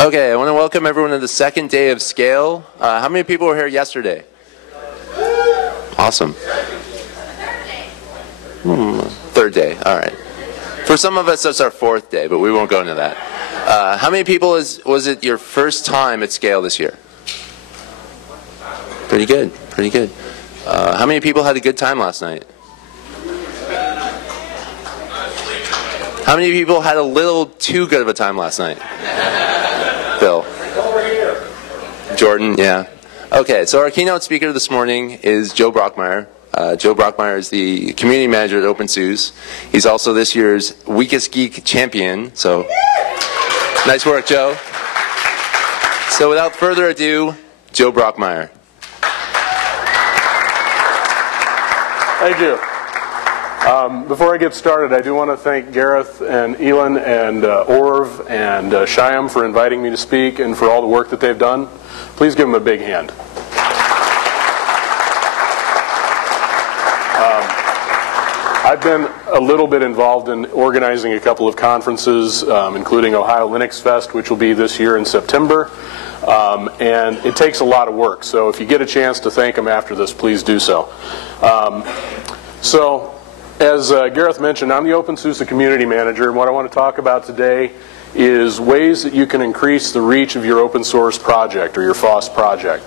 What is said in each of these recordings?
Okay, I want to welcome everyone to the second day of Scale. How many people were here yesterday? Awesome. Third day, all right. For some of us, that's our fourth day, but we won't go into that. How many people was it your first time at Scale this year? Pretty good, pretty good. How many people had a good time last night? How many people had a little too good of a time last night? Bill. Jordan, yeah. Okay, so our keynote speaker this morning is Joe Brockmeier. Joe Brockmeier is the community manager at openSUSE. He's also this year's Weakest Geek champion, so nice work, Joe. So without further ado, Joe Brockmeier. Thank you. Before I get started, I do want to thank Gareth and Elin and Orv and Shyam for inviting me to speak and for all the work that they've done. Please give them a big hand. I've been a little bit involved in organizing a couple of conferences, including Ohio Linux Fest, which will be this year in September. And it takes a lot of work, so if you get a chance to thank them after this, please do so. As Gareth mentioned, I'm the openSUSE community manager, and what I want to talk about today is ways that you can increase the reach of your open source project or your FOSS project.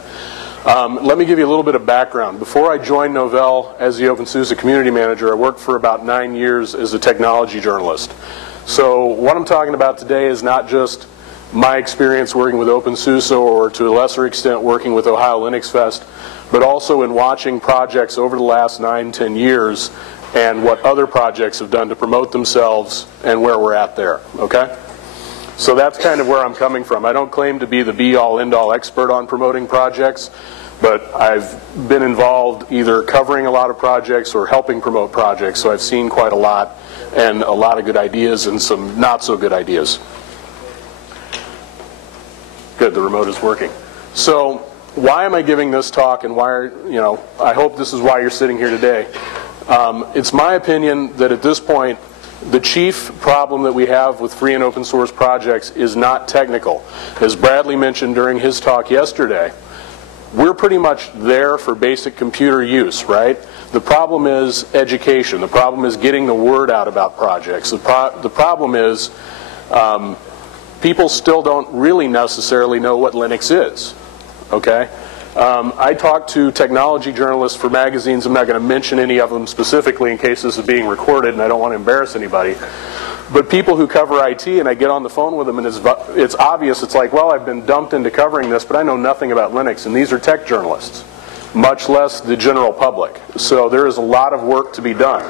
Let me give you a little bit of background. Before I joined Novell as the openSUSE community manager, I worked for about 9 years as a technology journalist. So what I'm talking about today is not just my experience working with openSUSE or to a lesser extent working with Ohio Linux Fest, but also in watching projects over the last 9-10 years and what other projects have done to promote themselves and where we're at there, okay? So that's kind of where I'm coming from. I don't claim to be the be-all, end-all expert on promoting projects, but I've been involved either covering a lot of projects or helping promote projects, so I've seen quite a lot and a lot of good ideas and some not so good ideas. Good, the remote is working. So why am I giving this talk, and why, I hope this is why you're sitting here today. It's my opinion that at this point, the chief problem that we have with free and open source projects is not technical. As Bradley mentioned during his talk yesterday, we're pretty much there for basic computer use, right? The problem is education. The problem is getting the word out about projects. The problem is people still don't really necessarily know what Linux is, okay? I talk to technology journalists for magazines. I'm not going to mention any of them specifically in case this is being recorded and I don't want to embarrass anybody. But people who cover IT, and I get on the phone with them and it's obvious, it's like, well, I've been dumped into covering this, but I know nothing about Linux. And these are tech journalists, much less the general public. So there is a lot of work to be done.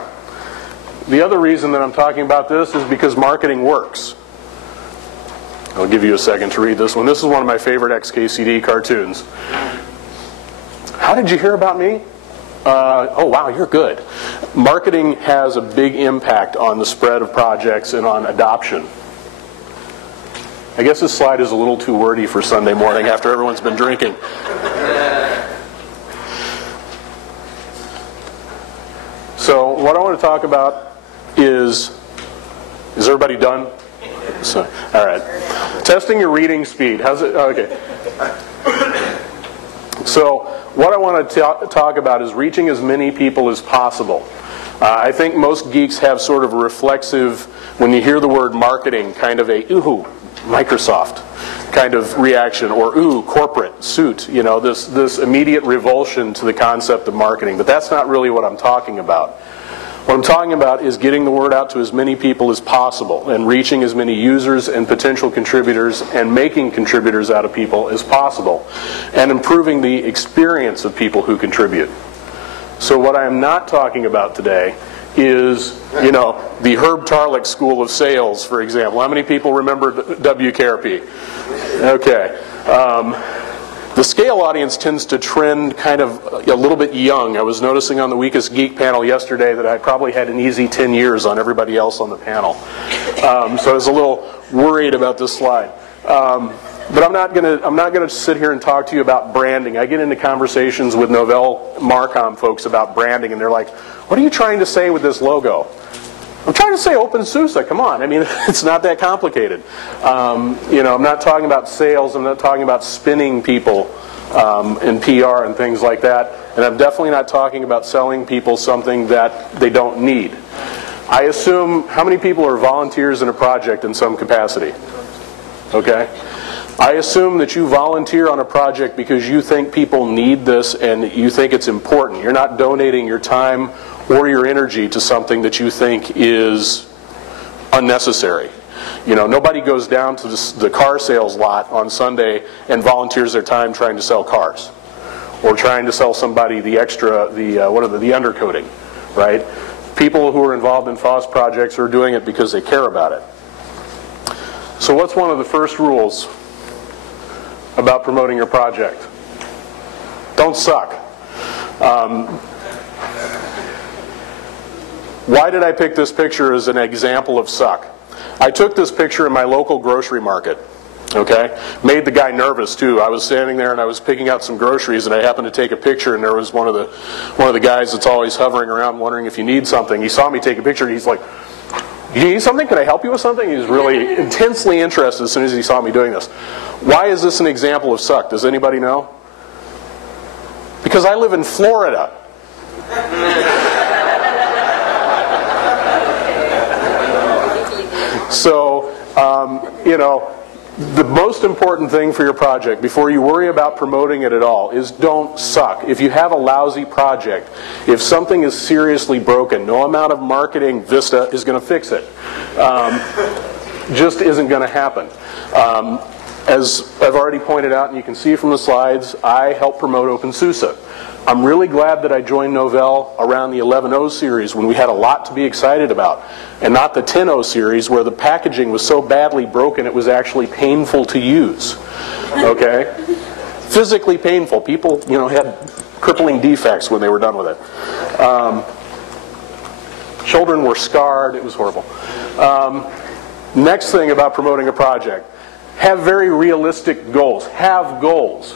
The other reason that I'm talking about this is because marketing works. I'll give you a second to read this one. This is one of my favorite XKCD cartoons. How did you hear about me? Oh, wow, you're good. Marketing has a big impact on the spread of projects and on adoption. I guess this slide is a little too wordy for Sunday morning after everyone's been drinking. So what I want to talk about is everybody done? So, all right. Testing your reading speed. How's it? Oh, okay. So what I want to talk about is reaching as many people as possible. I think most geeks have sort of a reflexive, when you hear the word marketing, kind of a, ooh, Microsoft kind of reaction, or ooh, corporate suit, this immediate revulsion to the concept of marketing. But that's not really what I'm talking about. What I'm talking about is getting the word out to as many people as possible and reaching as many users and potential contributors and making contributors out of people as possible and improving the experience of people who contribute. So what I am not talking about today is, the Herb Tarlick School of Sales, for example. How many people remember WKRP? Okay. The Scale audience tends to trend kind of a little bit young. I was noticing on the Weakest Geek panel yesterday that I probably had an easy 10 years on everybody else on the panel. So I was a little worried about this slide. But I'm not going to sit here and talk to you about branding. I get into conversations with Novell Marcom folks about branding, and they're like, what are you trying to say with this logo? I'm trying to say openSUSE, come on. I mean, it's not that complicated. You know, I'm not talking about sales. I'm not talking about spinning people in PR and things like that. And I'm definitely not talking about selling people something that they don't need. I assume, how many people are volunteers in a project in some capacity? Okay. I assume that you volunteer on a project because you think people need this and you think it's important. You're not donating your time or your energy to something that you think is unnecessary. You know, nobody goes down to the car sales lot on Sunday and volunteers their time trying to sell cars, or trying to sell somebody the extra, the undercoating, right? People who are involved in FOSS projects are doing it because they care about it. So what's one of the first rules about promoting your project? Don't suck. Why did I pick this picture as an example of suck? I took this picture in my local grocery market. Okay, made the guy nervous too. I was standing there and I was picking out some groceries, and I happened to take a picture, and there was one of the guys that's always hovering around wondering if you need something. He saw me take a picture and he's like, "You need something? Can I help you with something?" He was really intensely interested as soon as he saw me doing this. Why is this an example of suck? Does anybody know? Because I live in Florida. So, you know, the most important thing for your project, before you worry about promoting it at all, is don't suck. If you have a lousy project, if something is seriously broken, no amount of marketing Vista is going to fix it. Just isn't going to happen. As I've already pointed out, and you can see from the slides, I help promote openSUSE. I'm really glad that I joined Novell around the 11.0 series when we had a lot to be excited about, and not the 10.0 series where the packaging was so badly broken it was actually painful to use. Okay? Physically painful. People, you know, had crippling defects when they were done with it. Children were scarred. It was horrible. Next thing about promoting a project. Have very realistic goals. Have goals.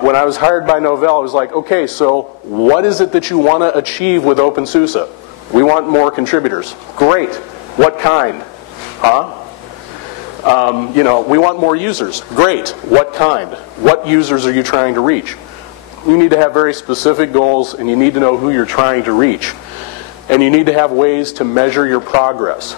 When I was hired by Novell, I was like, okay, so what is it that you want to achieve with openSUSE? We want more contributors. Great. What kind? Huh? You know, we want more users. Great. What kind? What users are you trying to reach? You need to have very specific goals, and you need to know who you're trying to reach. And you need to have ways to measure your progress.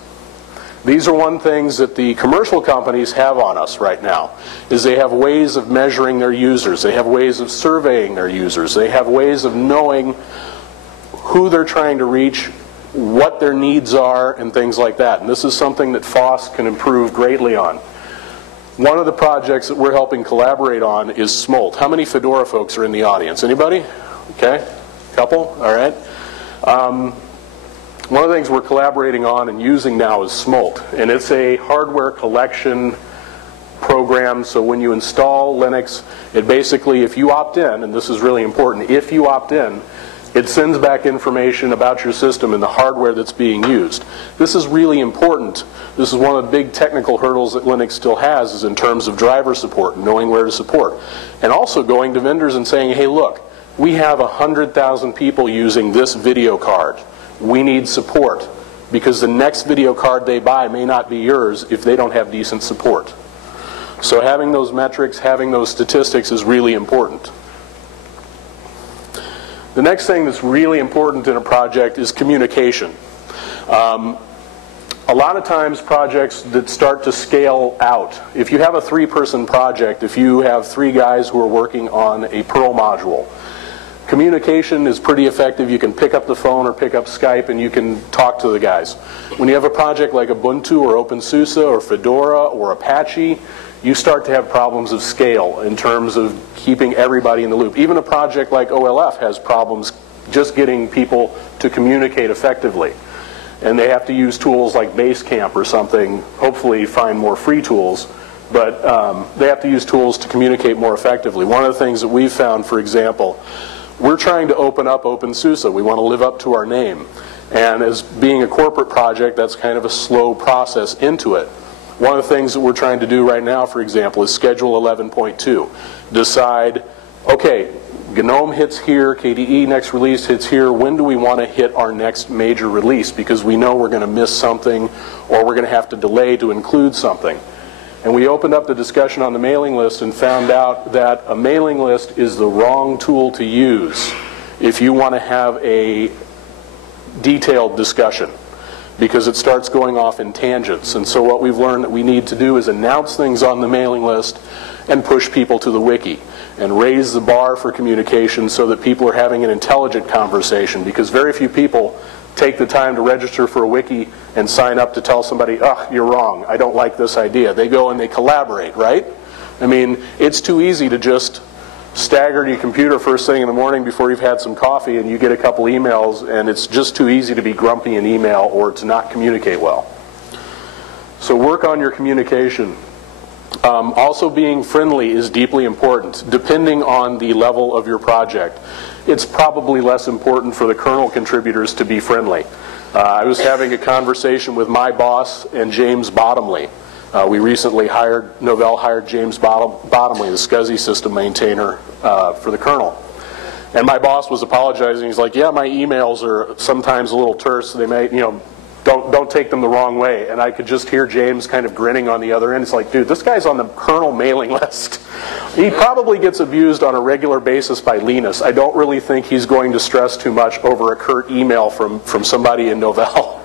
These are one things that the commercial companies have on us right now, is they have ways of measuring their users. They have ways of surveying their users. They have ways of knowing who they're trying to reach, what their needs are, and things like that. And this is something that FOSS can improve greatly on. One of the projects that we're helping collaborate on is Smolt. How many Fedora folks are in the audience? Anybody? Okay, couple, all right. One of the things we're collaborating on and using now is Smolt, and it's a hardware collection program. So when you install Linux, it basically, if you opt in, and this is really important, if you opt in, it sends back information about your system and the hardware that's being used. This is really important. This is one of the big technical hurdles that Linux still has, is in terms of driver support, knowing where to support. And also going to vendors and saying, hey, look, we have 100,000 people using this video card. We need support, because the next video card they buy may not be yours if they don't have decent support. So having those metrics, having those statistics is really important. The next thing that's really important in a project is communication. A lot of times projects that start to scale out, if you have a 3-person project, if you have 3 guys who are working on a Perl module, communication is pretty effective. You can pick up the phone or pick up Skype and you can talk to the guys. When you have a project like Ubuntu or openSUSE or Fedora or Apache, you start to have problems of scale in terms of keeping everybody in the loop. Even a project like OLF has problems just getting people to communicate effectively. And they have to use tools like Basecamp or something, hopefully find more free tools. But they have to use tools to communicate more effectively. One of the things that we've found, for example, we're trying to open up openSUSE. We want to live up to our name. And as being a corporate project, that's kind of a slow process into it. One of the things that we're trying to do right now, for example, is schedule 11.2. Decide, okay, GNOME hits here, KDE next release hits here. When do we want to hit our next major release? Because we know we're going to miss something or we're going to have to delay to include something. And we opened up the discussion on the mailing list and found out that a mailing list is the wrong tool to use if you want to have a detailed discussion, because it starts going off in tangents. And so what we've learned that we need to do is announce things on the mailing list and push people to the wiki and raise the bar for communication so that people are having an intelligent conversation, because very few people take the time to register for a wiki and sign up to tell somebody, oh, you're wrong, I don't like this idea. They go and they collaborate, right? I mean, it's too easy to just stagger to your computer first thing in the morning before you've had some coffee and you get a couple emails, and it's just too easy to be grumpy in email or to not communicate well. So work on your communication. Also being friendly is deeply important, depending on the level of your project. It's probably less important for the kernel contributors to be friendly. I was having a conversation with my boss and James Bottomley. We recently Novell hired James Bottomley, the SCSI system maintainer for the kernel. And my boss was apologizing. He's like, yeah, my emails are sometimes a little terse. They may, don't take them the wrong way. And I could just hear James kind of grinning on the other end. It's like, dude, this guy's on the kernel mailing list. He probably gets abused on a regular basis by Linus. I don't really think he's going to stress too much over a curt email from somebody in Novell.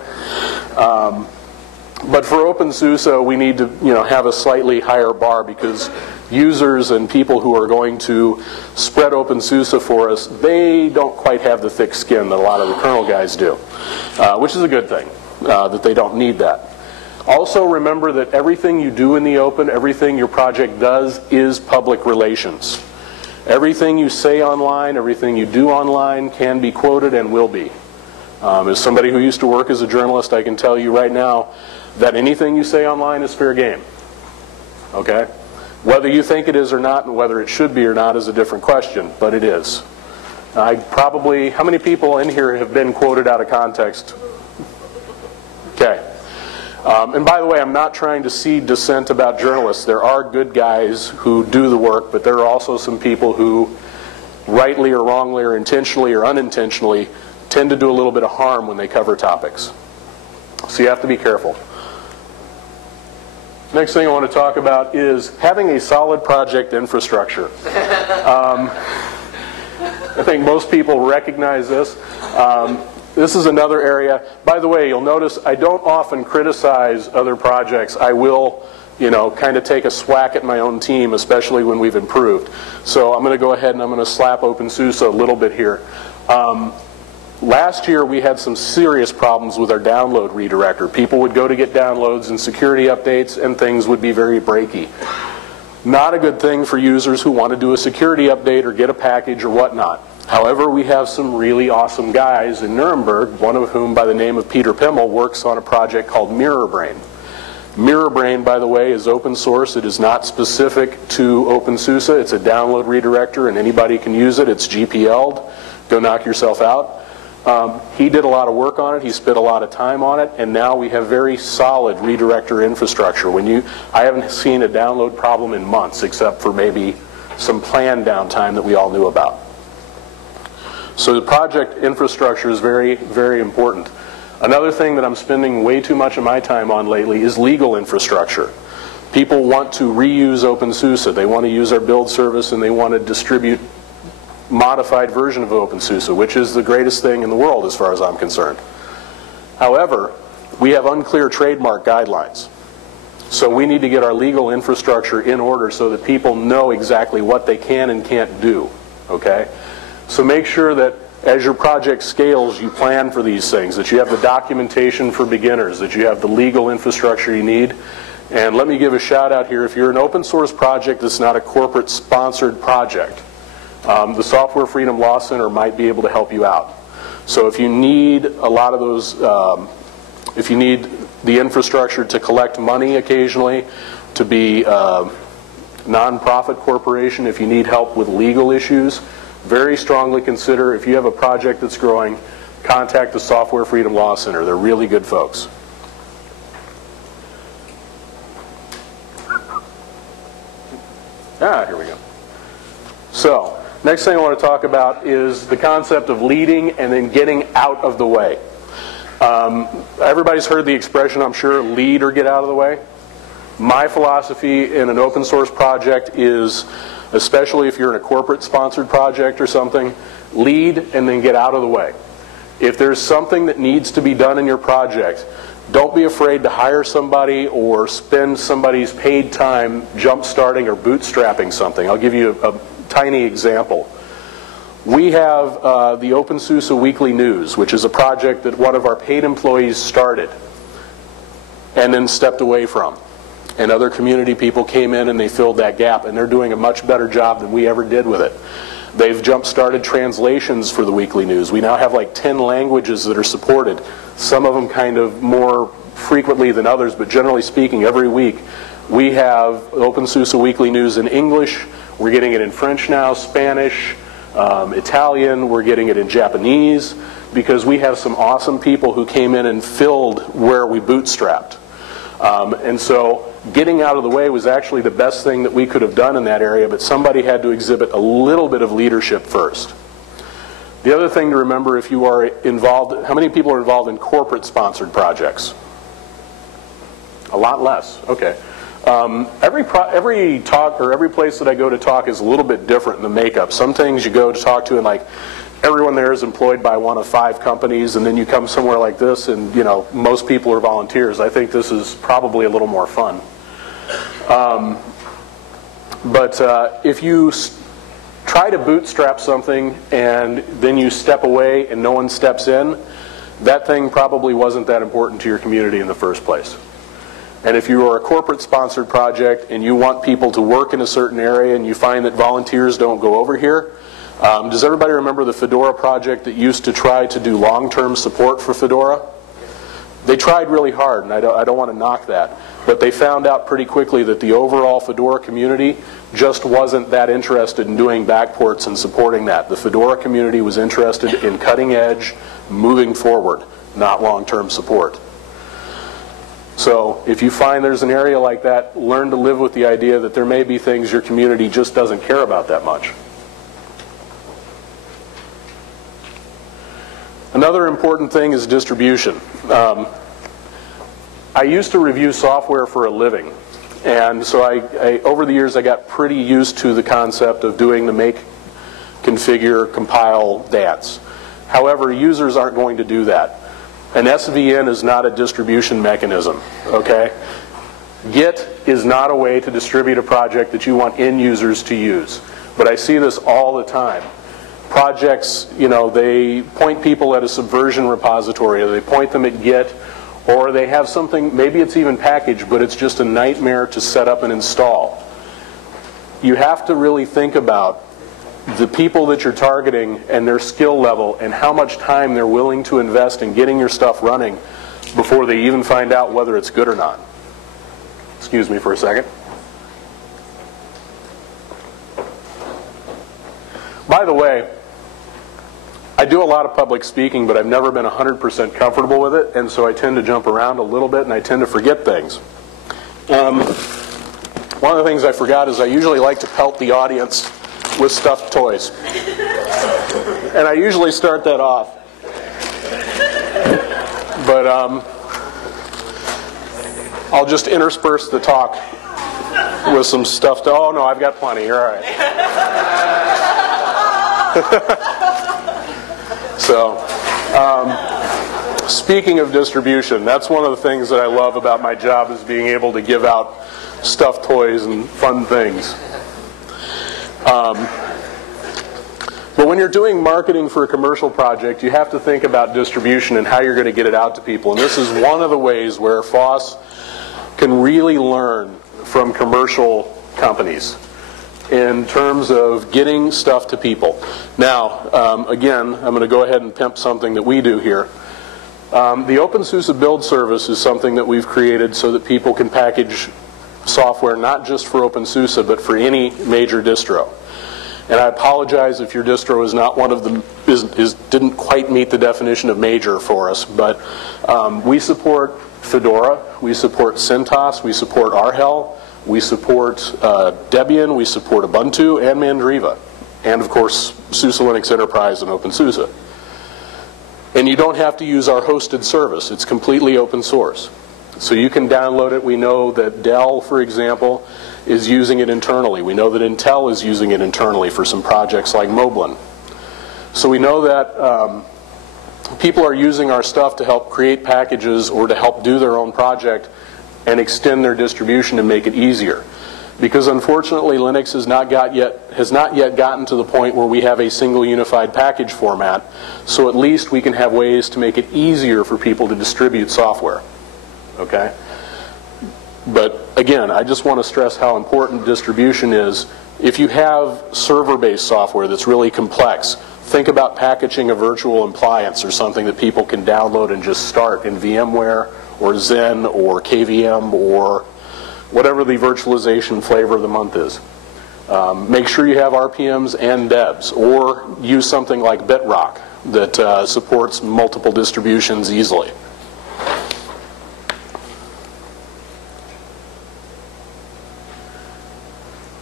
But for openSUSE, we need to have a slightly higher bar, because users and people who are going to spread openSUSE for us, they don't quite have the thick skin that a lot of the kernel guys do, which is a good thing, that they don't need that. Also remember that everything you do in the open, everything your project does, is public relations. Everything you say online, everything you do online can be quoted and will be. As somebody who used to work as a journalist, I can tell you right now that anything you say online is fair game. Okay? Whether you think it is or not, and whether it should be or not, is a different question, but it is. How many people in here have been quoted out of context? Okay. And by the way, I'm not trying to seed dissent about journalists. There are good guys who do the work, but there are also some people who, rightly or wrongly or intentionally or unintentionally, tend to do a little bit of harm when they cover topics. So you have to be careful. Next thing I want to talk about is having a solid project infrastructure. I think most people recognize this. This is another area. By the way, you'll notice I don't often criticize other projects. I will, kind of take a swack at my own team, especially when we've improved. So I'm going to go ahead and I'm going to slap openSUSE a little bit here. Last year we had some serious problems with our download redirector. People would go to get downloads and security updates and things would be very breaky. Not a good thing for users who want to do a security update or get a package or whatnot. However, we have some really awesome guys in Nuremberg, one of whom by the name of Peter Pimmel works on a project called MirrorBrain. MirrorBrain, by the way, is open source. It is not specific to openSUSE. It's a download redirector and anybody can use it. It's GPL'd. Go knock yourself out. He did a lot of work on it. He spent a lot of time on it, and now we have very solid redirector infrastructure. I haven't seen a download problem in months, except for maybe some planned downtime that we all knew about. So the project infrastructure is very, very important. Another thing that I'm spending way too much of my time on lately is legal infrastructure. People want to reuse openSUSE. They want to use our build service, and they want to distribute modified version of openSUSE, which is the greatest thing in the world as far as I'm concerned. However, we have unclear trademark guidelines. So we need to get our legal infrastructure in order so that people know exactly what they can and can't do. Okay? So make sure that as your project scales, you plan for these things, that you have the documentation for beginners, that you have the legal infrastructure you need. And let me give a shout out here. If you're an open source project that's not a corporate sponsored project, the Software Freedom Law Center might be able to help you out. So if you need a lot of those, if you need the infrastructure to collect money occasionally, to be a nonprofit corporation, if you need help with legal issues, very strongly consider, if you have a project that's growing, contact the Software Freedom Law Center. They're really good folks. Here we go. So, Next thing I want to talk about is the concept of leading and then getting out of the way. Everybody's heard the expression, I'm sure, lead or get out of the way. My philosophy in an open source project is, especially if you're in a corporate sponsored project or something, lead and then get out of the way. If there's something that needs to be done in your project, don't be afraid to hire somebody or spend somebody's paid time jump-starting or bootstrapping something. I'll give you a tiny example. We have the openSUSE Weekly News, which is a project that one of our paid employees started and then stepped away from. And other community people came in and they filled that gap, and they're doing a much better job than we ever did with it. They've jump-started translations for the Weekly News. We now have like 10 languages that are supported, some of them kind of more frequently than others, but generally speaking, every week we have openSUSE Weekly News in English. We're getting it in French now, Spanish, Italian. We're getting it in Japanese, because we have some awesome people who came in and filled where we bootstrapped. And so getting out of the way was actually the best thing that we could have done in that area, but somebody had to exhibit a little bit of leadership first. The other thing to remember, if you are involved, how many people are involved in corporate sponsored projects? A lot less. Okay. Every talk or every place that I go to talk is a little bit different in the makeup. Some things you go to talk to and like everyone there is employed by one of 5 companies, and then you come somewhere like this and, you know, most people are volunteers. I think this is probably a little more fun. If you try to bootstrap something and then you step away and no one steps in, that thing probably wasn't that important to your community in the first place. And if you are a corporate sponsored project and you want people to work in a certain area and you find that volunteers don't go over here, does everybody remember the Fedora project that used to try to do long-term support for Fedora? They tried really hard, and I don't want to knock that, but they found out pretty quickly that the overall Fedora community just wasn't that interested in doing backports and supporting that. The Fedora community was interested in cutting edge, moving forward, not long-term support. So if you find there's an area like that, learn to live with the idea that there may be things your community just doesn't care about that much. Another important thing is distribution. I used to review software for a living, and so over the years I got pretty used to the concept of doing the make, configure, compile dance. However, users aren't going to do that. An SVN is not a distribution mechanism, okay? Git is not a way to distribute a project that you want end users to use. But I see this all the time. Projects, you know, they point people at a Subversion repository, or they point them at Git, or they have something, maybe it's even packaged, but it's just a nightmare to set up and install. You have to really think about the people that you're targeting and their skill level and how much time they're willing to invest in getting your stuff running before they even find out whether it's good or not. Excuse me for a second. By the way, I do a lot of public speaking, but I've never been 100% comfortable with it, and so I tend to jump around a little bit and I tend to forget things. One of the things I forgot is I usually like to pelt the audience with stuffed toys. And I usually start that off. But I'll just intersperse the talk with some stuffed, oh no, I've got plenty, you're all right. So, speaking of distribution, that's one of the things that I love about my job, is being able to give out stuffed toys and fun things. But when you're doing marketing for a commercial project, you have to think about distribution and how you're going to get it out to people. And this is one of the ways where FOSS can really learn from commercial companies in terms of getting stuff to people. Now, again, I'm going to go ahead and pimp something that we do here. The openSUSE build service is something that we've created so that people can package software not just for openSUSE, but for any major distro. And I apologize if your distro is not one of them, didn't quite meet the definition of major for us, but we support Fedora, we support CentOS, we support Arhel, we support Debian, we support Ubuntu, and Mandriva. and of course SUSE Linux Enterprise and openSUSE. And you don't have to use our hosted service. It's completely open source. So you can download it. We know that Dell, for example, is using it internally. We know that Intel is using it internally for some projects like Moblin. So we know that people are using our stuff to help create packages or to help do their own project and extend their distribution and make it easier. Because unfortunately Linux has not yet gotten to the point where we have a single unified package format, so at least we can have ways to make it easier for people to distribute software. Okay? But again, I just want to stress how important distribution is. If you have server-based software that's really complex, think about packaging a virtual appliance or something that people can download and just start in VMware or Zen or KVM or whatever the virtualization flavor of the month is. Make sure you have RPMs and DEBs, or use something like Bitrock that supports multiple distributions easily.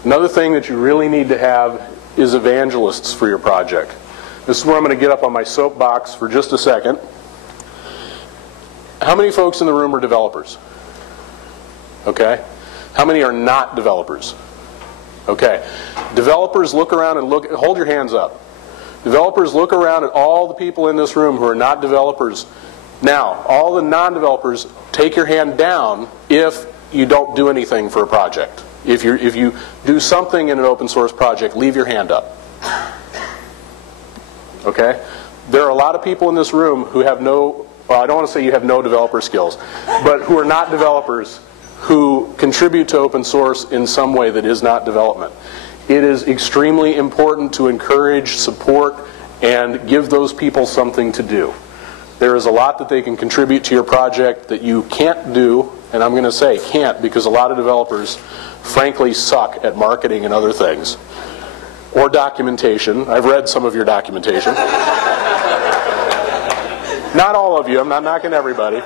Another thing that you really need to have is evangelists for your project. This is where I'm going to get up on my soapbox for just a second. How many folks in the room are developers? Okay. How many are not developers? Okay. Developers, look around and hold your hands up. Developers, look around at all the people in this room who are not developers. Now, all the non-developers, take your hand down if you don't do anything for a project. If you do something in an open source project, leave your hand up. Okay? There are a lot of people in this room who have no, well, I don't want to say you have no developer skills, but who are not developers who contribute to open source in some way that is not development. It is extremely important to encourage, support, and give those people something to do. There is a lot that they can contribute to your project that you can't do, and I'm going to say can't, because a lot of developers frankly suck at marketing and other things. Or documentation. I've read some of your documentation. Not all of you, I'm not knocking everybody.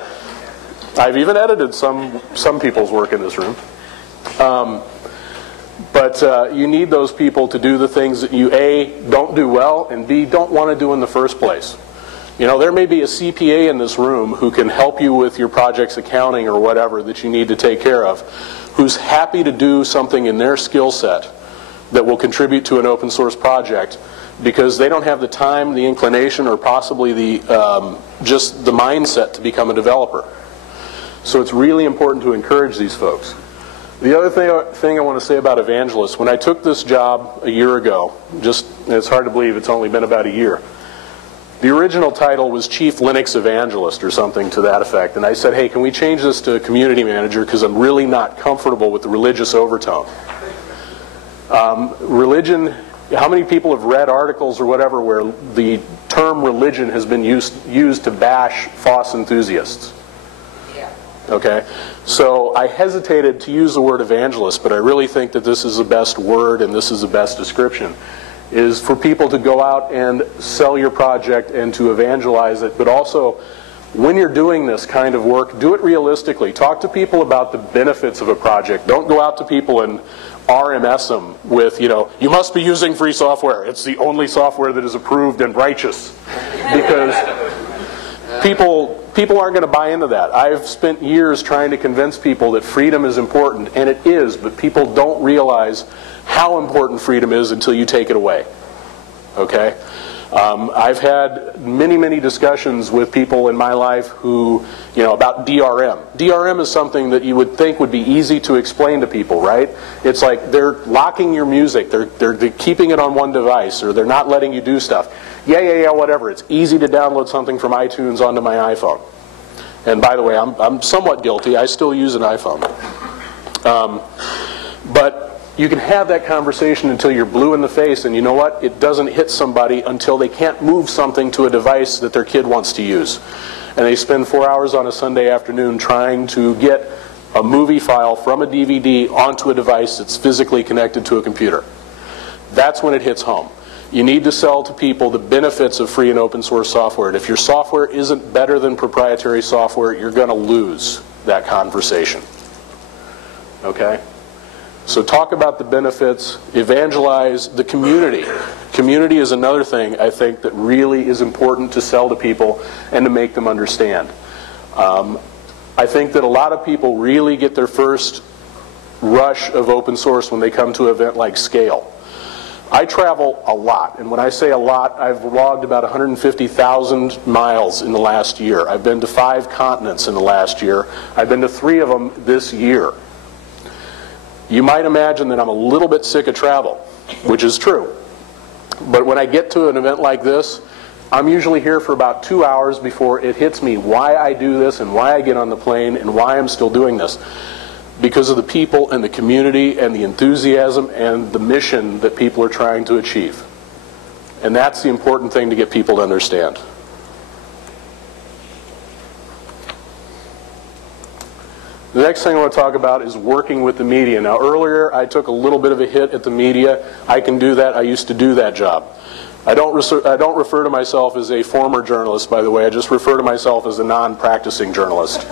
I've even edited some people's work in this room. But you need those people to do the things that you, A, don't do well, and B, don't want to do in the first place. You know, there may be a CPA in this room who can help you with your project's accounting or whatever that you need to take care of, who's happy to do something in their skill set that will contribute to an open source project because they don't have the time, the inclination, or possibly the just the mindset to become a developer. So it's really important to encourage these folks. The other thing I want to say about evangelists, when I took this job a year ago, it's hard to believe it's only been about a year, the original title was Chief Linux Evangelist or something to that effect, and I said, hey, can we change this to Community Manager because I'm really not comfortable with the religious overtone. Religion, how many people have read articles or whatever where the term religion has been used to bash FOSS enthusiasts? Okay, so I hesitated to use the word evangelist, but I really think that this is the best word and this is the best description, is for people to go out and sell your project and to evangelize it, but also when you're doing this kind of work, do it realistically. Talk to people about the benefits of a project. Don't go out to people and RMS them with, you know, you must be using free software. It's the only software that is approved and righteous. Because people aren't going to buy into that. I've spent years trying to convince people that freedom is important, and it is, but people don't realize how important freedom is until you take it away. Okay? I've had many discussions with people in my life who, you know, about DRM. DRM is something that you would think would be easy to explain to people, right? It's like they're locking your music, they're keeping it on one device, or they're not letting you do stuff. Yeah, whatever. It's easy to download something from iTunes onto my iPhone. And by the way, I'm somewhat guilty. I still use an iPhone. But you can have that conversation until you're blue in the face, and you know what? It doesn't hit somebody until they can't move something to a device that their kid wants to use. And they spend 4 hours on a Sunday afternoon trying to get a movie file from a DVD onto a device that's physically connected to a computer. That's when it hits home. You need to sell to people the benefits of free and open source software. And if your software isn't better than proprietary software, you're going to lose that conversation. Okay? So talk about the benefits, evangelize the community. Community is another thing I think that really is important to sell to people and to make them understand. I think that a lot of people really get their first rush of open source when they come to an event like Scale. I travel a lot, and when I say a lot, I've logged about 150,000 miles in the last year. I've been to 5 continents in the last year. I've been to 3 of them this year. You might imagine that I'm a little bit sick of travel, which is true. But when I get to an event like this, I'm usually here for about 2 hours before it hits me why I do this and why I get on the plane and why I'm still doing this. Because of the people and the community and the enthusiasm and the mission that people are trying to achieve. And that's the important thing to get people to understand. The next thing I want to talk about is working with the media. Now earlier I took a little bit of a hit at the media. I can do that. I used to do that job. I don't refer to myself as a former journalist, by the way. I just refer to myself as a non-practicing journalist.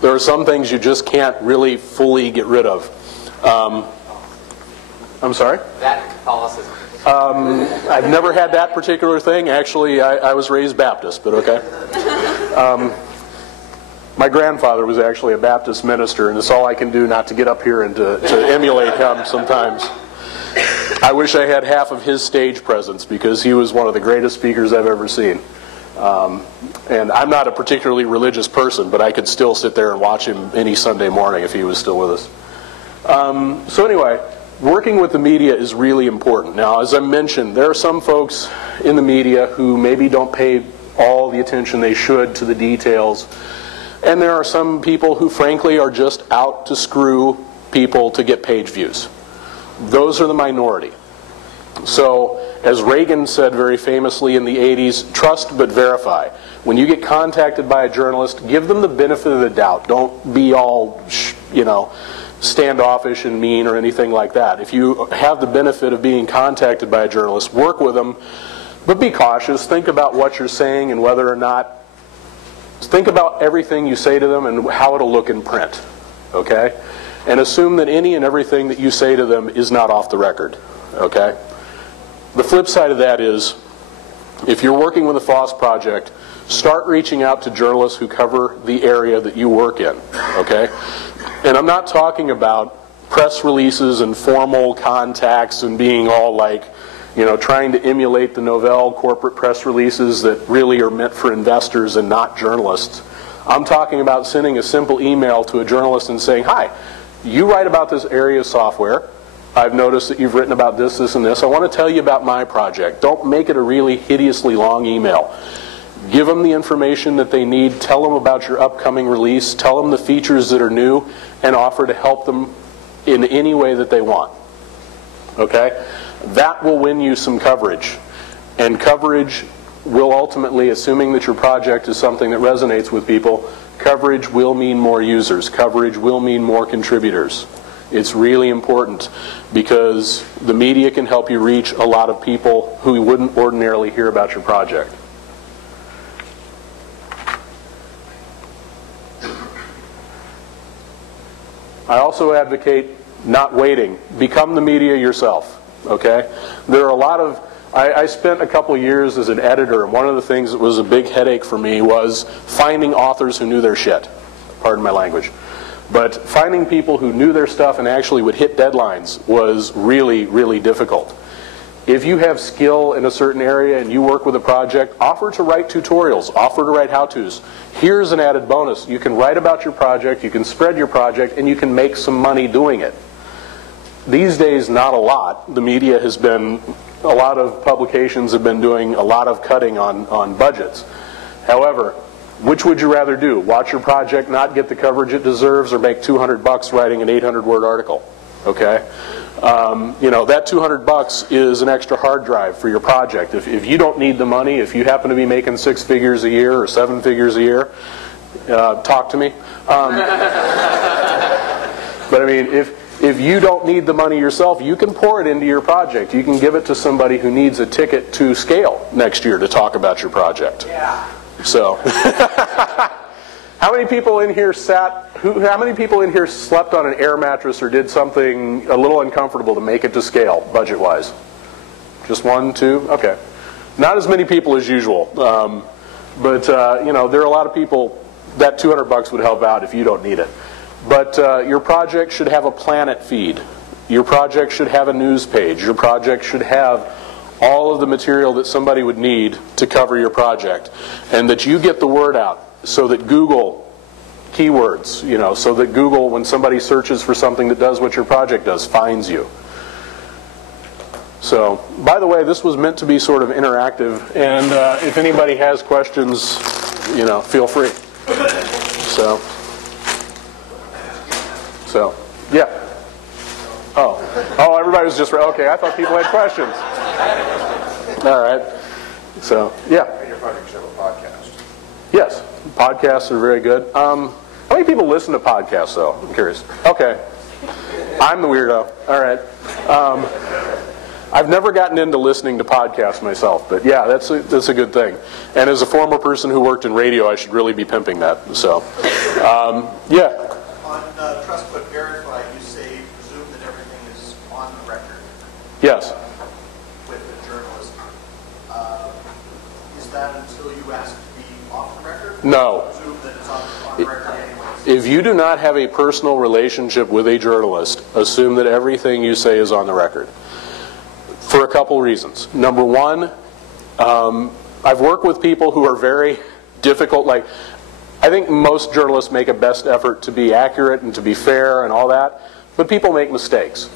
There are some things you just can't really fully get rid of. I'm sorry? That Catholicism. I've never had that particular thing. Actually, I was raised Baptist, but okay. My grandfather was actually a Baptist minister, and it's all I can do not to get up here and to emulate him sometimes. I wish I had half of his stage presence, because he was one of the greatest speakers I've ever seen. And I'm not a particularly religious person, but I could still sit there and watch him any Sunday morning if he was still with us. So anyway, working with the media is really important. Now, as I mentioned, there are some folks in the media who maybe don't pay all the attention they should to the details. And there are some people who, frankly, are just out to screw people to get page views. Those are the minority. So, as Reagan said very famously in the 80s, trust but verify. When you get contacted by a journalist, give them the benefit of the doubt. Don't be all, standoffish and mean or anything like that. If you have the benefit of being contacted by a journalist, work with them, but be cautious. Think about what you're saying and whether or not, think about everything you say to them and how it'll look in print, okay? And assume that any and everything that you say to them is not off the record, okay? The flip side of that is, if you're working with a FOSS project, start reaching out to journalists who cover the area that you work in, okay? And I'm not talking about press releases and formal contacts and being all like, trying to emulate the Novell corporate press releases that really are meant for investors and not journalists. I'm talking about sending a simple email to a journalist and saying, hi, you write about this area of software. I've noticed that you've written about this, this, and this. I want to tell you about my project. Don't make it a really hideously long email. Give them the information that they need. Tell them about your upcoming release. Tell them the features that are new and offer to help them in any way that they want. Okay? That will win you some coverage. And coverage will ultimately, assuming that your project is something that resonates with people, coverage will mean more users. Coverage will mean more contributors. It's really important because the media can help you reach a lot of people who wouldn't ordinarily hear about your project. I also advocate not waiting. Become the media yourself, okay? There are a lot of, I spent a couple years as an editor, and one of the things that was a big headache for me was finding authors who knew their shit. Pardon my language. But finding people who knew their stuff and actually would hit deadlines was really, really difficult. If you have skill in a certain area and you work with a project, offer to write tutorials, offer to write how-tos. Here's an added bonus. You can write about your project, you can spread your project, and you can make some money doing it. These days, not a lot. The media has been, a lot of publications have been doing a lot of cutting on budgets. However, which would you rather do? Watch your project not get the coverage it deserves or make $200 writing an 800-word article? Okay? That $200 is an extra hard drive for your project. If you don't need the money, if you happen to be making 6 figures a year or 7 figures a year, talk to me. But I mean, if you don't need the money yourself, you can pour it into your project. You can give it to somebody who needs a ticket to Scale next year to talk about your project. Yeah. So, How many people in here how many people in here slept on an air mattress or did something a little uncomfortable to make it to scale, budget-wise? Just one, two? Okay. Not as many people as usual. But you know, there are a lot of people that $200 would help out if you don't need it. But your project should have a Planet feed. Your project should have a news page. Your project should have all of the material that somebody would need to cover your project, and that you get the word out so that Google keywords, you know, so that Google, when somebody searches for something that does what your project does, finds you. So, by the way, this was meant to be sort of interactive, and if anybody has questions, you know, feel free. So, yeah. Oh, everybody was just, okay, I thought people had questions. All right. So, yeah. And your project should have a podcast. Yes, podcasts are very good. How many people listen to podcasts, though? I'm curious. Okay. I'm the weirdo. All right. I've never gotten into listening to podcasts myself, but yeah, that's a good thing. And as a former person who worked in radio, I should really be pimping that. So, yeah. On Trust But Verify, you say presume that everything is on the record. Yes. With the journalist. Is that until you ask to be off the record? No. Presume that it's on the record anyways. If you do not have a personal relationship with a journalist, assume that everything you say is on the record. For a couple reasons. Number one, I've worked with people who are very difficult. Like, I think most journalists make a best effort to be accurate and to be fair and all that, but people make mistakes.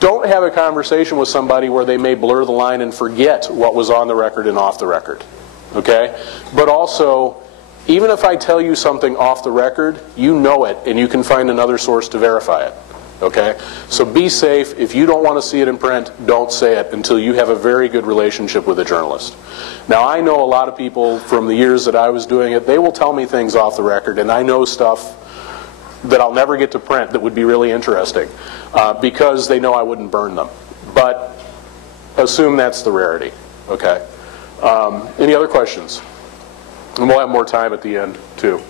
Don't have a conversation with somebody where they may blur the line and forget what was on the record and off the record. Okay? But also, even if I tell you something off the record, you know it and you can find another source to verify it. Okay? So be safe. If you don't want to see it in print, don't say it until you have a very good relationship with a journalist. Now, I know a lot of people from the years that I was doing it, they will tell me things off the record, and I know stuff that I'll never get to print that would be really interesting because they know I wouldn't burn them. But assume that's the rarity. Okay? Any other questions? And we'll have more time at the end, too.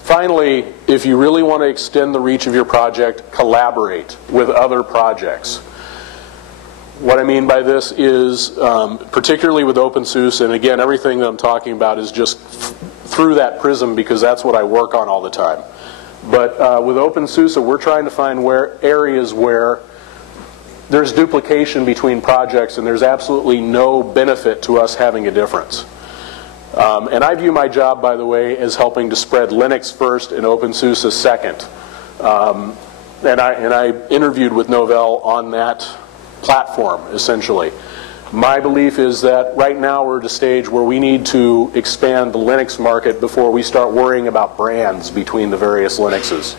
Finally, if you really want to extend the reach of your project, collaborate with other projects. What I mean by this is, particularly with openSUSE, and again, everything that I'm talking about is just through that prism because that's what I work on all the time. But with openSUSE, we're trying to find areas where there's duplication between projects and there's absolutely no benefit to us having a difference. And I view my job, by the way, as helping to spread Linux first and openSUSE second. And I interviewed with Novell on that platform, essentially. My belief is that right now we're at a stage where we need to expand the Linux market before we start worrying about brands between the various Linuxes.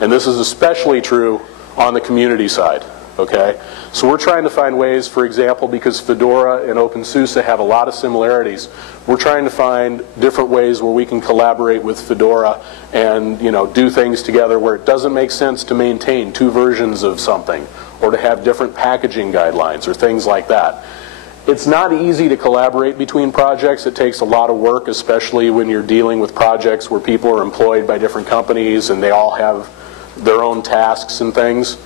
And this is especially true on the community side. Okay? So we're trying to find ways, for example, because Fedora and openSUSE have a lot of similarities, we're trying to find different ways where we can collaborate with Fedora and, you know, do things together where it doesn't make sense to maintain two versions of something or to have different packaging guidelines or things like that. It's not easy to collaborate between projects. It takes a lot of work, especially when you're dealing with projects where people are employed by different companies and they all have their own tasks and things.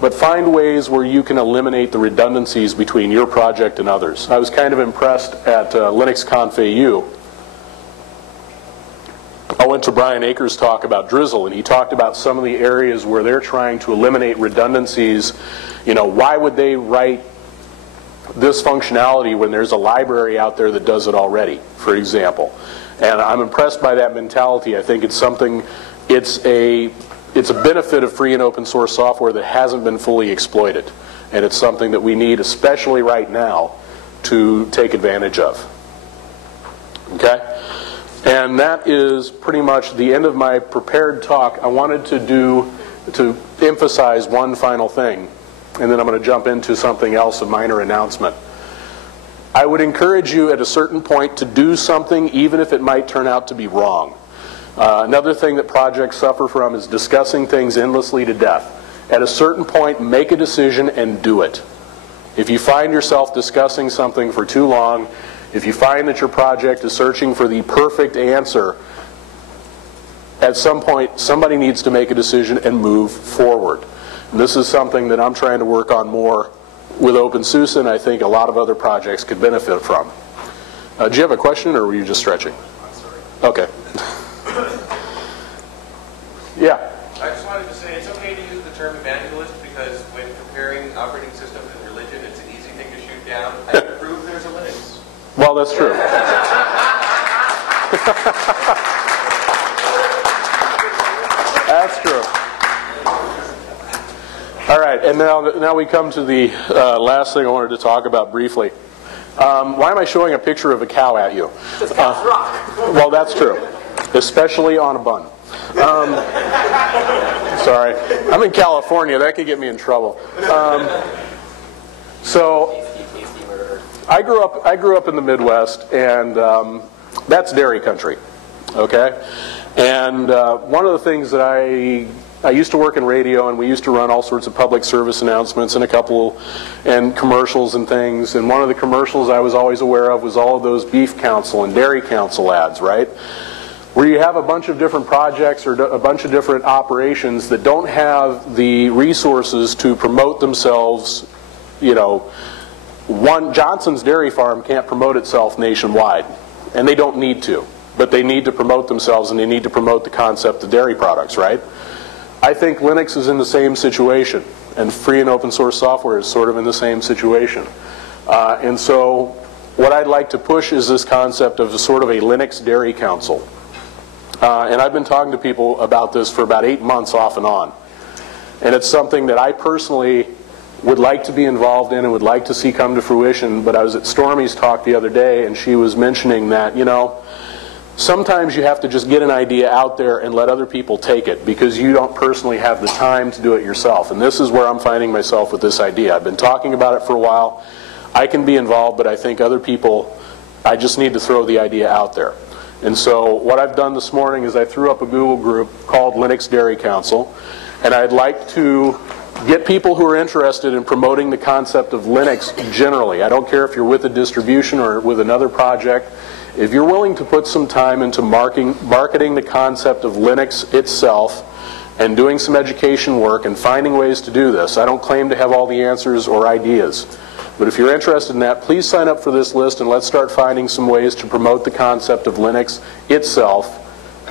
But find ways where you can eliminate the redundancies between your project and others. I was kind of impressed at LinuxConf AU. I went to Brian Akers' talk about Drizzle, and he talked about some of the areas where they're trying to eliminate redundancies. You know, why would they write this functionality when there's a library out there that does it already, for example? And I'm impressed by that mentality. I think it's something, it's a benefit of free and open source software that hasn't been fully exploited. And it's something that we need, especially right now, to take advantage of. Okay? And that is pretty much the end of my prepared talk. I wanted to emphasize one final thing, and then I'm going to jump into something else, a minor announcement. I would encourage you at a certain point to do something, even if it might turn out to be wrong. Another thing that projects suffer from is discussing things endlessly to death. At a certain point, make a decision and do it. If you find yourself discussing something for too long, If you find that your project is searching for the perfect answer, at some point somebody needs to make a decision and move forward. And this is something that I'm trying to work on more with openSUSE, and I think a lot of other projects could benefit from. Do you have a question, or were you just stretching? I'm sorry. Okay. Yeah. I just wanted to say it's okay to use the term evangelist because when comparing operating systems and religion, it's an easy thing to shoot down. I can prove there's a Linux. Well, that's true. That's true. All right, and now we come to the last thing I wanted to talk about briefly. Why am I showing a picture of a cow at you? Well, that's true, especially on a bun. Sorry, I'm in California. That could get me in trouble. So, I grew up in the Midwest, and that's dairy country. Okay, and one of the things that I used to work in radio, and we used to run all sorts of public service announcements and commercials and things. And one of the commercials I was always aware of was all of those beef council and dairy council ads, right? Where you have a bunch of different projects or a bunch of different operations that don't have the resources to promote themselves. You know, Johnson's Dairy Farm can't promote itself nationwide, and they don't need to. But they need to promote themselves, and they need to promote the concept of dairy products, right? I think Linux is in the same situation, and free and open source software is sort of in the same situation. And so what I'd like to push is this concept of sort of a Linux Dairy Council. And I've been talking to people about this for about 8 months off and on. And it's something that I personally would like to be involved in and would like to see come to fruition. But I was at Stormy's talk the other day, and she was mentioning that, you know, sometimes you have to just get an idea out there and let other people take it because you don't personally have the time to do it yourself. And this is where I'm finding myself with this idea. I've been talking about it for a while. I can be involved, but I think other people, I just need to throw the idea out there. And so what I've done this morning is I threw up a Google group called Linux Dairy Council, and I'd like to get people who are interested in promoting the concept of Linux generally. I don't care if you're with a distribution or with another project. If you're willing to put some time into marketing the concept of Linux itself and doing some education work and finding ways to do this, I don't claim to have all the answers or ideas. But if you're interested in that, please sign up for this list and let's start finding some ways to promote the concept of Linux itself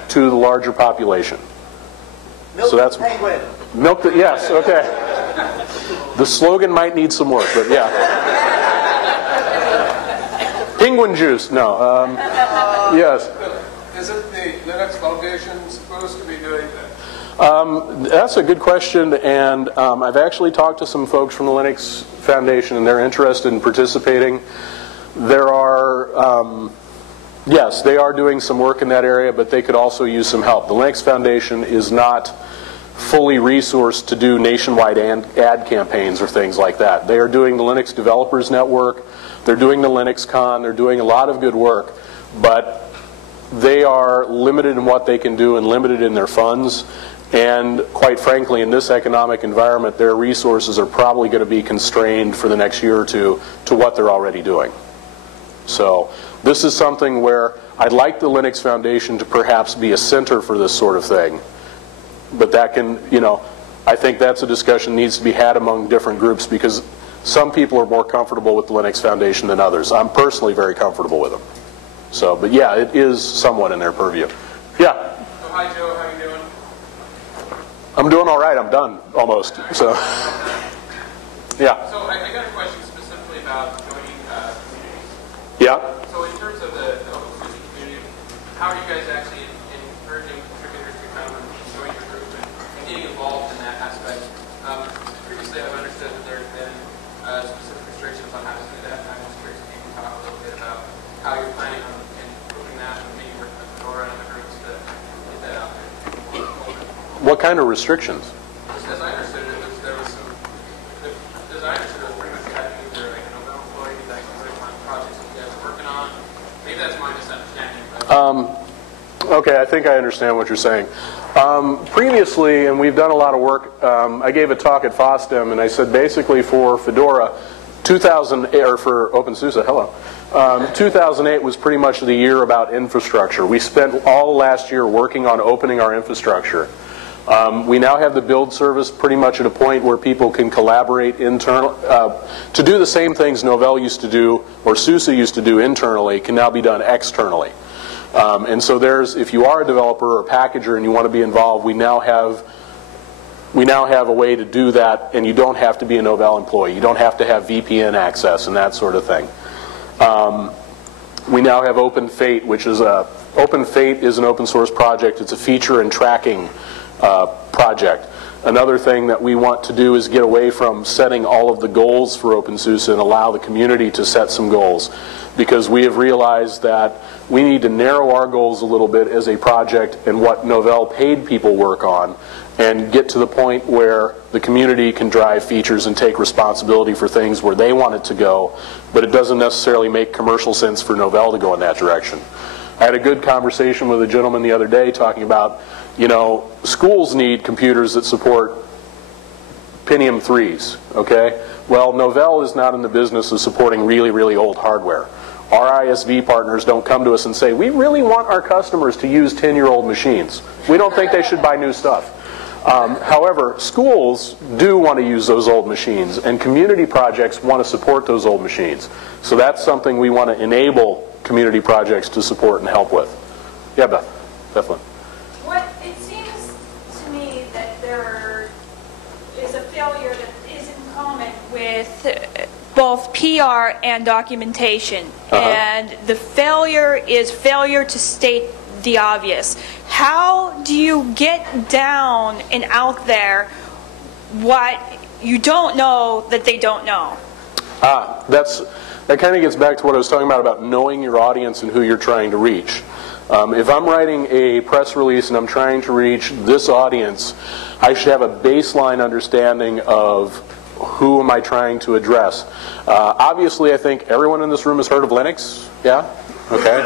to the larger population. Milk so that's penguin. Yes, okay. The slogan might need some work, but yeah. Penguin juice, no. Yes. Isn't the Linux Foundation supposed to be doing that? That's a good question, and I've actually talked to some folks from the Linux Foundation, and they're interested in participating. There are, yes, they are doing some work in that area, but they could also use some help. The Linux Foundation is not fully resourced to do nationwide ad campaigns or things like that. They are doing the Linux Developers Network, they're doing the LinuxCon, they're doing a lot of good work, but they are limited in what they can do and limited in their funds. And quite frankly, in this economic environment, their resources are probably going to be constrained for the next year or two to what they're already doing. So this is something where I'd like the Linux Foundation to perhaps be a center for this sort of thing. But that can, you know, I think that's a discussion that needs to be had among different groups because some people are more comfortable with the Linux Foundation than others. I'm personally very comfortable with them. So, but yeah, it is somewhat in their purview. Yeah? So hi Joe, how you doing? I'm doing all right. I'm done, almost. So, yeah. So I got a question specifically about joining communities. Yeah? So in terms of the openSUSE community, how are you guys actually encouraging contributors to come and join your group and getting involved in that aspect? Previously I've understood that there's been specific restrictions on how to do that. I'm just curious if you can talk a little bit about how you're planning on improving that and maybe working with Fedora and other groups to get that out there. What kind of restrictions? Just as I understood it, there was some, as I understood it, was pretty much you had to be either like a Novell employee that can work on projects that you guys are working on. Maybe that's my misunderstanding. But Okay, I think I understand what you're saying. Previously, and we've done a lot of work, I gave a talk at FOSDEM, and I said basically for Fedora, 2008, or for openSUSE, hello. 2008 was pretty much the year about infrastructure. We spent all last year working on opening our infrastructure. We now have the build service pretty much at a point where people can collaborate internal to do the same things Novell used to do or SUSE used to do internally can now be done externally. And so if you are a developer or a packager and you want to be involved, we now have a way to do that, and you don't have to be a Novell employee. You don't have to have VPN access and that sort of thing. We now have OpenFate, which is OpenFate is an open source project. It's a feature and tracking project. Another thing that we want to do is get away from setting all of the goals for openSUSE and allow the community to set some goals, because we have realized that we need to narrow our goals a little bit as a project and what Novell paid people work on, and get to the point where the community can drive features and take responsibility for things where they want it to go, but it doesn't necessarily make commercial sense for Novell to go in that direction. I had a good conversation with a gentleman the other day talking about, schools need computers that support Pentium 3s, okay? Well, Novell is not in the business of supporting really, really old hardware. Our ISV partners don't come to us and say, we really want our customers to use 10-year-old machines. We don't think they should buy new stuff. However, schools do want to use those old machines, and community projects want to support those old machines. So that's something we want to enable community projects to support and help with. Yeah, Beth, definitely. It seems to me that there is a failure that is in common with both PR and documentation. And the failure is failure to state the obvious. How do you get down and out there what you don't know that they don't know? That kind of gets back to what I was talking about knowing your audience and who you're trying to reach. If I'm writing a press release and I'm trying to reach this audience, I should have a baseline understanding of who am I trying to address. Obviously, I think everyone in this room has heard of Linux. Yeah? Okay.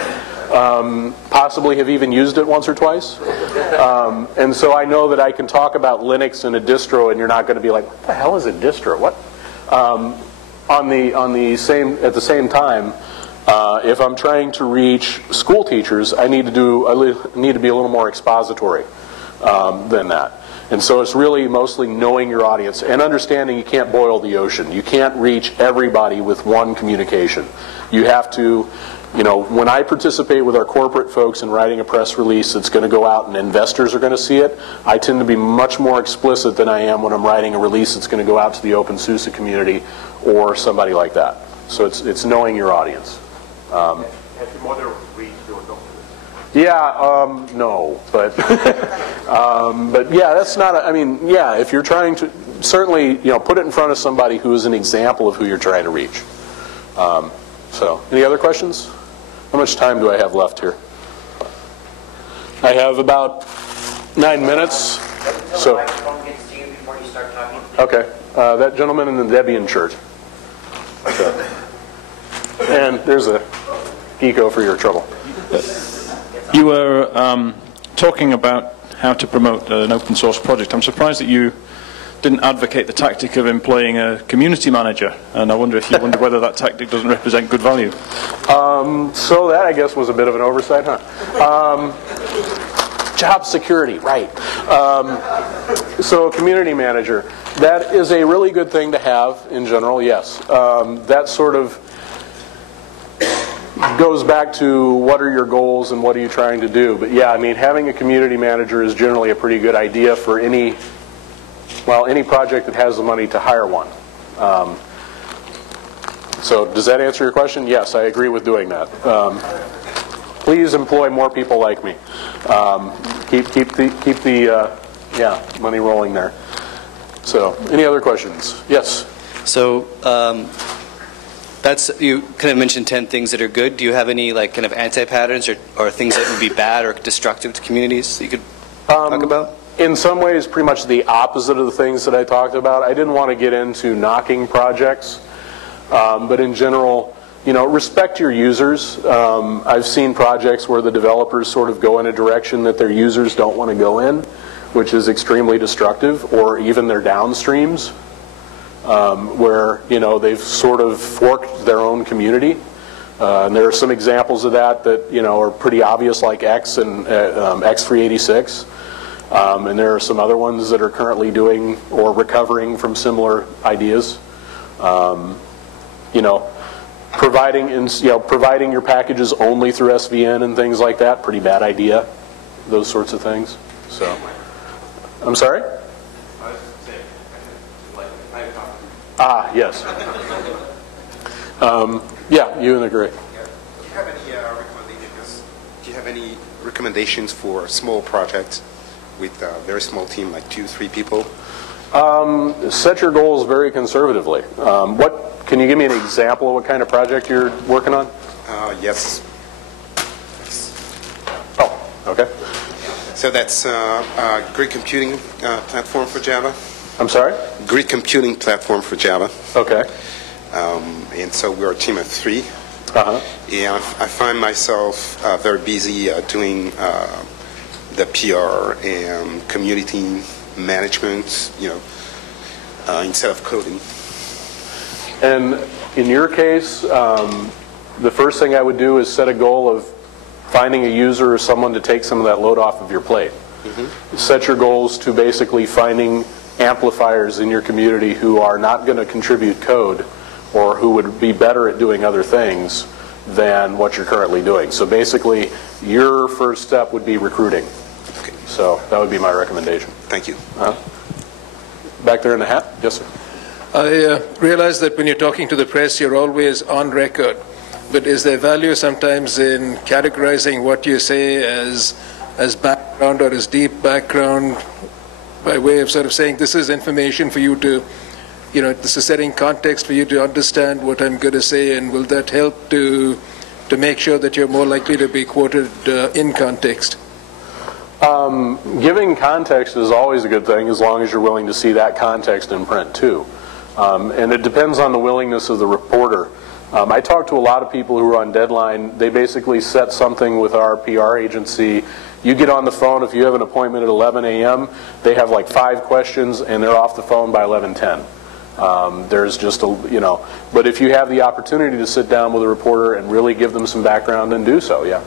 Possibly have even used it once or twice. And so I know that I can talk about Linux and a distro, and you're not going to be like, what the hell is a distro? What? At the same time, if I'm trying to reach school teachers, I need to be a little more expository than that. And so it's really mostly knowing your audience and understanding you can't boil the ocean. You can't reach everybody with one communication. You have to, when I participate with our corporate folks in writing a press release that's going to go out and investors are going to see it, I tend to be much more explicit than I am when I'm writing a release that's going to go out to the openSUSE community or somebody like that. So it's knowing your audience. Have your mother read your document? Yeah, no, but but yeah, that's not. If you're trying to certainly, put it in front of somebody who is an example of who you're trying to reach. So, any other questions? How much time do I have left here? I have about 9 minutes. So, the microphone gets to you before you start talking. Okay, that gentleman in the Debian shirt. Okay. And there's a geeko for your trouble. You were talking about how to promote an open source project. I'm surprised that you didn't advocate the tactic of employing a community manager, and I wonder if you wonder whether that tactic doesn't represent good value. So that, I guess, was a bit of an oversight, huh? Job security, right. So a community manager, that is a really good thing to have in general, yes. That sort of goes back to what are your goals and what are you trying to do. But yeah, having a community manager is generally a pretty good idea for any project that has the money to hire one. So does that answer your question? Yes, I agree with doing that. Please employ more people like me. Keep the money rolling there. So any other questions? Yes. So you kind of mentioned 10 things that are good. Do you have any kind of anti-patterns or things that would be bad or destructive to communities that you could talk about? In some ways, pretty much the opposite of the things that I talked about. I didn't want to get into knocking projects, but in general, respect your users. I've seen projects where the developers sort of go in a direction that their users don't want to go in, which is extremely destructive, or even their downstreams. where, you know, they've sort of forked their own community. And there are some examples of that that, you know, are pretty obvious, like X and X386. And there are some other ones that are currently doing or recovering from similar ideas. You know, providing your packages only through SVN and things like that, pretty bad idea. Those sorts of things. So, I'm sorry? Yes. Yeah, you and the great. Do you have any recommendations for small projects with a very small team, like 2-3 people? Set your goals very conservatively. Can you give me an example of what kind of project you're working on? Yes. Oh, okay. So that's a grid computing platform for Java. I'm sorry? Grid computing platform for Java. Okay. And so we're a team of 3. Uh-huh. And I find myself very busy doing the PR and community management, you know, instead of coding. And in your case, the first thing I would do is set a goal of finding a user or someone to take some of that load off of your plate. Mm-hmm. Set your goals to basically finding amplifiers in your community who are not going to contribute code or who would be better at doing other things than what you're currently doing. So basically, your first step would be recruiting. Okay. So that would be my recommendation. Thank you. Back there in the hat? Yes, sir. I realize that when you're talking to the press, you're always on record. But is there value sometimes in categorizing what you say as background or as deep background by way of sort of saying this is information for you to, you know, this is setting context for you to understand what I'm going to say, and will that help to make sure that you're more likely to be quoted in context? Giving context is always a good thing as long as you're willing to see that context in print too. And it depends on the willingness of the reporter. I talk to a lot of people who are on deadline. They basically set something with our PR agency. You get on the phone, if you have an appointment at 11 a.m., they have like 5 questions and they're off the phone by 11:10. There's just a, you know, but if you have the opportunity to sit down with a reporter and really give them some background, and do so, yeah.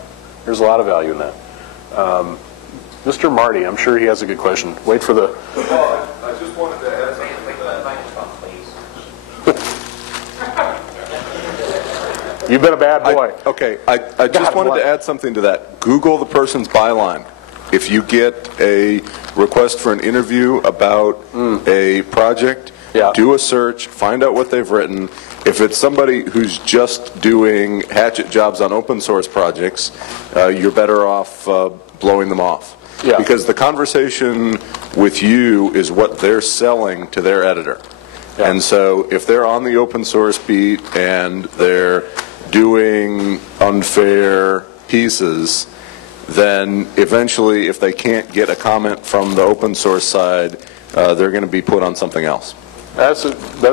There's a lot of value in that. Mr. Marty, I'm sure he has a good question. Wait for the... I just wanted to add something. You've been a bad boy. I just wanted to add something to that. Google the person's byline. If you get a request for an interview about a project, do a search, find out what they've written. If it's somebody who's just doing hatchet jobs on open source projects, you're better off blowing them off. Yeah. Because the conversation with you is what they're selling to their editor. Yeah. And so if they're on the open source beat and they're doing unfair pieces, then eventually if they can't get a comment from the open source side, they're going to be put on something else. That's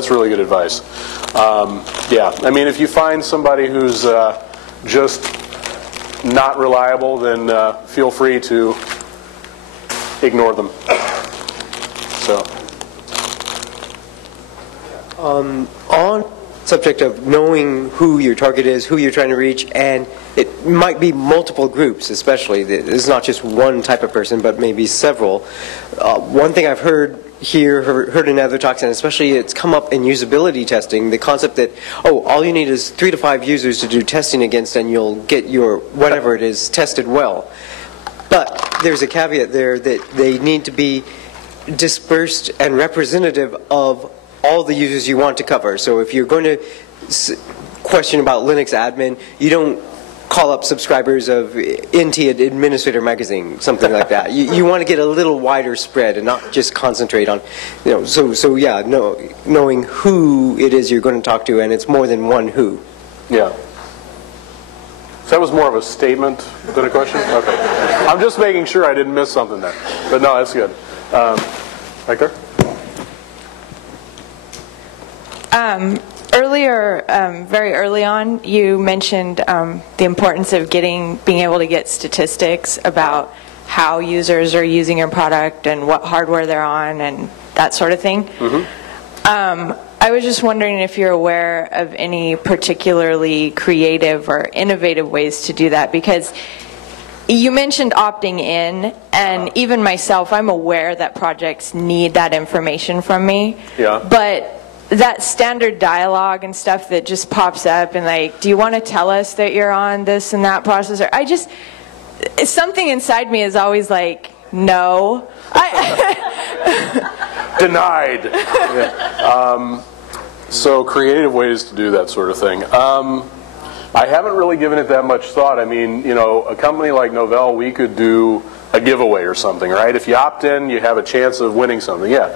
really good advice. Yeah, I mean, if you find somebody who's just not reliable, then feel free to ignore them. So, on subject of knowing who your target is, who you're trying to reach, and it might be multiple groups, especially. It's not just one type of person, but maybe several. One thing I've heard in other talks, and especially it's come up in usability testing, the concept that, all you need is 3 to 5 users to do testing against and you'll get your whatever it is tested well. But there's a caveat there that they need to be dispersed and representative of all the users you want to cover. So if you're going to question about Linux admin, you don't call up subscribers of NT Administrator Magazine, something like that. You want to get a little wider spread and not just concentrate on, knowing who it is you're going to talk to, and it's more than one who. Yeah. So that was more of a statement than a question? Okay. I'm just making sure I didn't miss something there. But no, that's good. Right there? Earlier, very early on, you mentioned the importance of being able to get statistics about how users are using your product and what hardware they're on and that sort of thing. Mm-hmm. I was just wondering if you're aware of any particularly creative or innovative ways to do that, because you mentioned opting in, and even myself, I'm aware that projects need that information from me. Yeah. But that standard dialogue and stuff that just pops up and like, do you want to tell us that you're on this and that process? Or something inside me is always like, no. Denied. Yeah. So creative ways to do that sort of thing. I haven't really given it that much thought. I mean, you know, a company like Novell, we could do a giveaway or something, right? If you opt in, you have a chance of winning something. Yeah.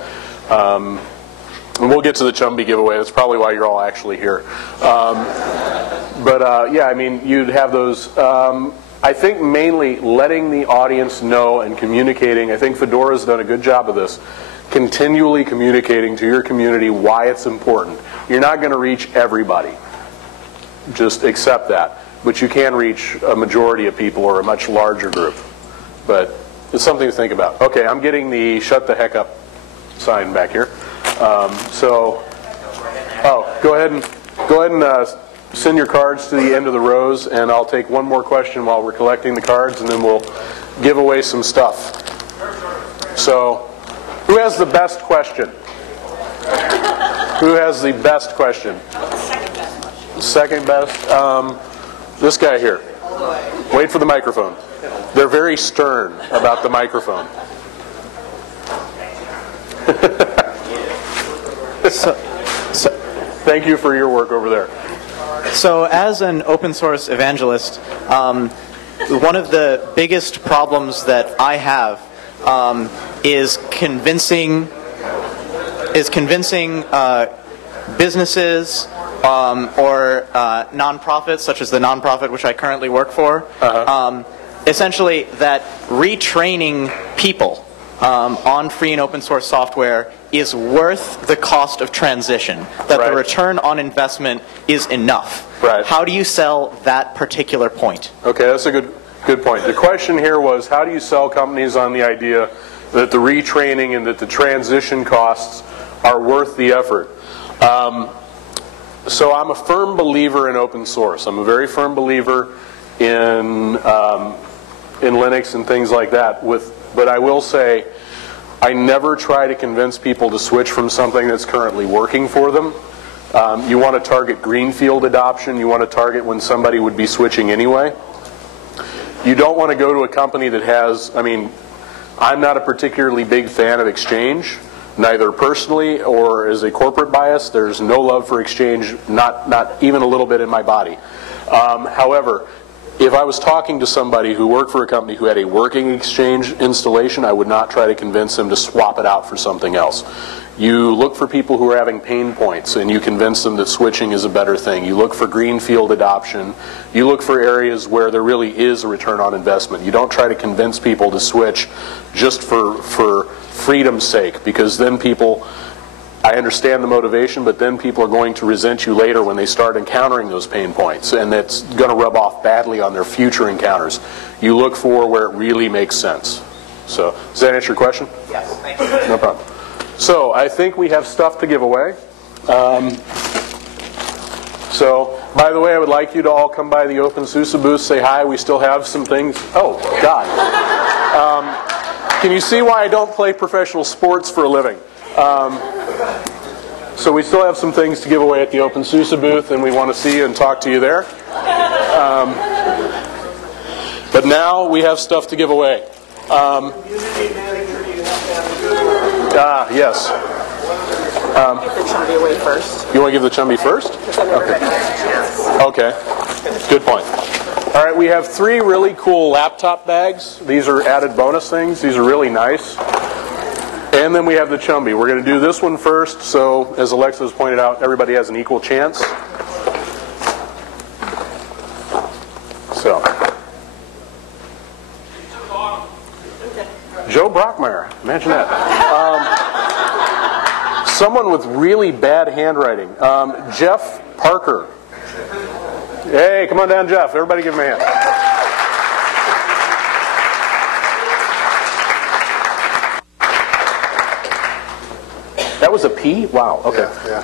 And we'll get to the Chumby giveaway. That's probably why you're all actually here. Yeah, I mean, you'd have those. I think mainly letting the audience know and communicating. I think Fedora's done a good job of this. Continually communicating to your community why it's important. You're not going to reach everybody. Just accept that. But you can reach a majority of people or a much larger group. But it's something to think about. Okay, I'm getting the shut the heck up sign back here. Go ahead and send your cards to the end of the rows, and I'll take one more question while we're collecting the cards, and then we'll give away some stuff. So, who has the best question? Who has the best question? Second best? This guy here. Wait for the microphone. They're very stern about the microphone. Thank you for your work over there. So as an open source evangelist, one of the biggest problems that I have is convincing businesses or nonprofits, such as the nonprofit which I currently work for, essentially that retraining people on free and open source software is worth the cost of transition, that the return on investment is enough. Right. How do you sell that particular point? Okay, that's a good point. The question here was, how do you sell companies on the idea that the retraining and that the transition costs are worth the effort? So I'm a firm believer in open source. I'm a very firm believer in Linux and things like that. But I will say, I never try to convince people to switch from something that's currently working for them. You want to target greenfield adoption. You want to target when somebody would be switching anyway. You don't want to go to a company that has, I mean, I'm not a particularly big fan of Exchange, neither personally or as a corporate bias. There's no love for Exchange, not even a little bit in my body. However, if I was talking to somebody who worked for a company who had a working Exchange installation, I would not try to convince them to swap it out for something else. You look for people who are having pain points and you convince them that switching is a better thing. You look for greenfield adoption. You look for areas where there really is a return on investment. You don't try to convince people to switch just for freedom's sake, because then people, I understand the motivation, but then people are going to resent you later when they start encountering those pain points, and that's going to rub off badly on their future encounters. You look for where it really makes sense. So, does that answer your question? Yes, thank you. No problem. So, I think we have stuff to give away. So, by the way, I would like you to all come by the openSUSE booth, say hi. We still have some things. Oh, God. Can you see why I don't play professional sports for a living? So we still have some things to give away at the openSUSE booth, and we want to see you and talk to you there. But now we have stuff to give away. Yes. Give the Chumby away first. You want to give the Chumby first? Okay. Good point. All right, we have 3 really cool laptop bags. These are added bonus things. These are really nice. And then we have the Chumby. We're going to do this one first, so as Alexa has pointed out, everybody has an equal chance. So. Joe Brockmeier. Imagine that. Someone with really bad handwriting. Jeff Parker. Hey, come on down, Jeff. Everybody give him a hand. That was a P? Wow, okay. Yeah.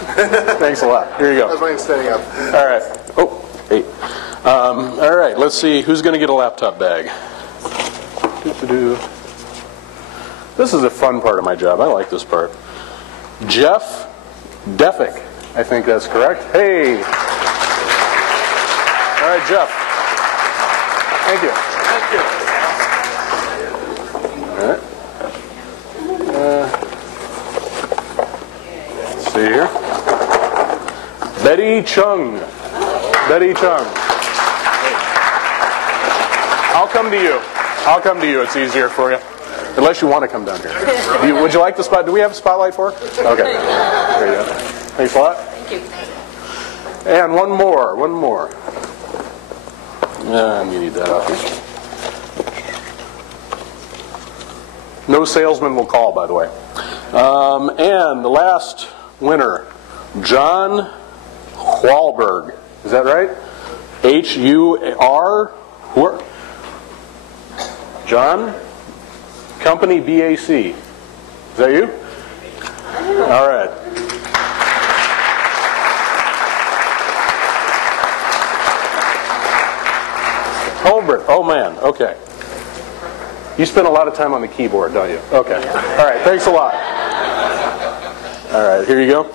Thanks a lot. Here you go. That's why I'm standing up. All right. Oh, hey. All right, let's see. Who's going to get a laptop bag? Doo-doo-doo. This is a fun part of my job. I like this part. Jeff Deffick. I think that's correct. Hey. All right, Jeff. Thank you. All right. Let's see here. Betty Chung. Betty Chung. I'll come to you. I'll come to you. It's easier for you. Unless you want to come down here. Would you like the spot? Do we have a spotlight for her? Okay. There you go. Thanks a lot. Thank you. And one more. You need that up here. No salesman will call, by the way. And the last winner, John Wahlberg. Is that right? H-U-R? John? Company BAC. Is that you? All right. Holbert. Oh, man. Okay. You spend a lot of time on the keyboard, don't you? Okay. All right. Thanks a lot. All right. Here you go.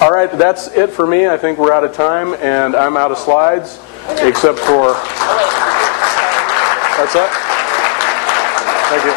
All right. That's it for me. I think we're out of time, and I'm out of slides, except for... That's it. Thank you.